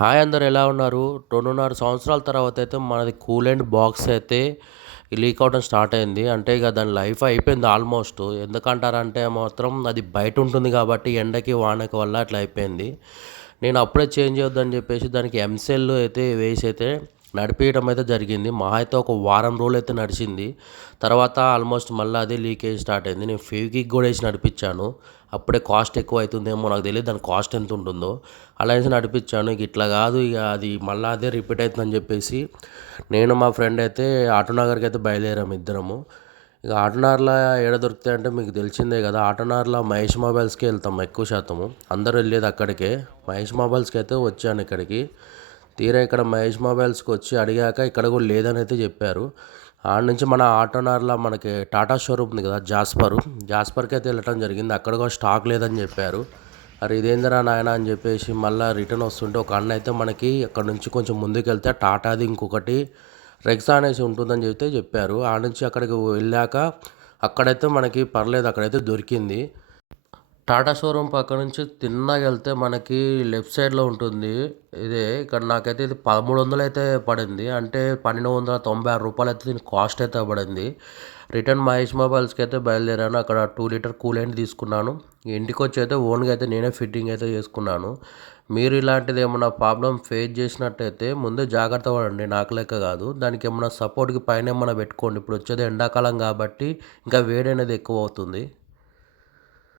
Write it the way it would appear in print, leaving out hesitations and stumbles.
Hi అందరు ఎలా ఉన్నారు? 2.5 సంవత్సరాల తర్వాత అయితే మనది కూలెంట్ బాక్స్ అయితే లీక్ అవ్వడం స్టార్ట్ అయింది. అంటే ఇక దాని లైఫ్ అయిపోయింది ఆల్మోస్ట్. ఎందుకంటారంటే మాత్రం అది బయట ఉంటుంది కాబట్టి ఎండకి, వానకి వల్ల అట్లా అయిపోయింది. నేను అప్పుడే చేంజ్ చేద్దామని చెప్పేసి దానికి ఎంసెల్ అయితే వేసి అయితే నడిపియడం అయితే జరిగింది. మహా అయితే ఒక వారం రోజులైతే నడిచింది. తర్వాత ఆల్మోస్ట్ మళ్ళీ అదే లీకేజ్ స్టార్ట్ అయింది. నేను ఫెవిక్విక్ కూడా వేసి నడిపించాను. అప్పుడే కాస్ట్ ఎక్కువ అవుతుందేమో నాకు తెలియదు దాని కాస్ట్ ఎంత ఉంటుందో. అలా వేసి నడిపించాను. ఇక ఇట్లా కాదు ఇక అది మళ్ళీ అదే రిపీట్ అవుతుందని చెప్పేసి నేను మా ఫ్రెండ్ అయితే ఆటోనగర్కి అయితే బయలుదేరాము ఇద్దరము. ఇక ఆటోనగర్లో ఏడ దొరుకుతాయంటే మీకు తెలిసిందే కదా, ఆటోనగర్లో మహేష్ మొబైల్స్కి వెళ్తాం ఎక్కువ శాతము. అందరూ వెళ్ళేది అక్కడికే. మహేష్ మొబైల్స్కి అయితే వచ్చాను ఇక్కడికి. తీరా ఇక్కడ మహేష్ మొబైల్స్కి వచ్చి అడిగాక ఇక్కడ కూడా లేదని అయితే చెప్పారు. ఆడ నుంచి మన ఆటోనగర్లో మనకి టాటా షోరూమ్ ఉంది కదా, జాస్పర్కి అయితే వెళ్ళటం జరిగింది. అక్కడ కూడా స్టాక్ లేదని చెప్పారు. అరే ఇదేందిరా నాయన అని చెప్పేసి మళ్ళీ రిటర్న్ వస్తుంటే ఒక అన్న అయితే మనకి అక్కడ నుంచి కొంచెం ముందుకెళ్తే టాటాది ఇంకొకటి రెక్సా అనేసి ఉంటుందని చెప్పారు. ఆడ నుంచి అక్కడికి వెళ్ళాక అక్కడైతే మనకి పర్లేదు, అక్కడైతే దొరికింది. టాటా షోరూమ్ పక్క నుంచి తిన్నగా వెళ్తే మనకి లెఫ్ట్ సైడ్లో ఉంటుంది. ఇదే ఇక్కడ నాకైతే ఇది 1300 అయితే పడింది. అంటే రూ. 1296 అయితే దీని కాస్ట్ అయితే పడింది. రిటర్న్ మహేష్ మొబైల్స్కి అయితే బయలుదేరాను. అక్కడ 2 లీటర్ కూలెంట్ తీసుకున్నాను. ఇంటికి వచ్చి అయితే ఓన్గా అయితే నేనే ఫిట్టింగ్ అయితే చేసుకున్నాను. మీరు ఇలాంటిది ఏమన్నా ప్రాబ్లం ఫేస్ చేసినట్టయితే ముందే జాగ్రత్త పడండి, నాకు లెక్క కాదు. దానికి ఏమన్నా సపోర్ట్కి పైన ఏమన్నా పెట్టుకోండి. ఇప్పుడు వచ్చేది ఎండాకాలం కాబట్టి ఇంకా వేడి అనేది ఎక్కువ అవుతుంది.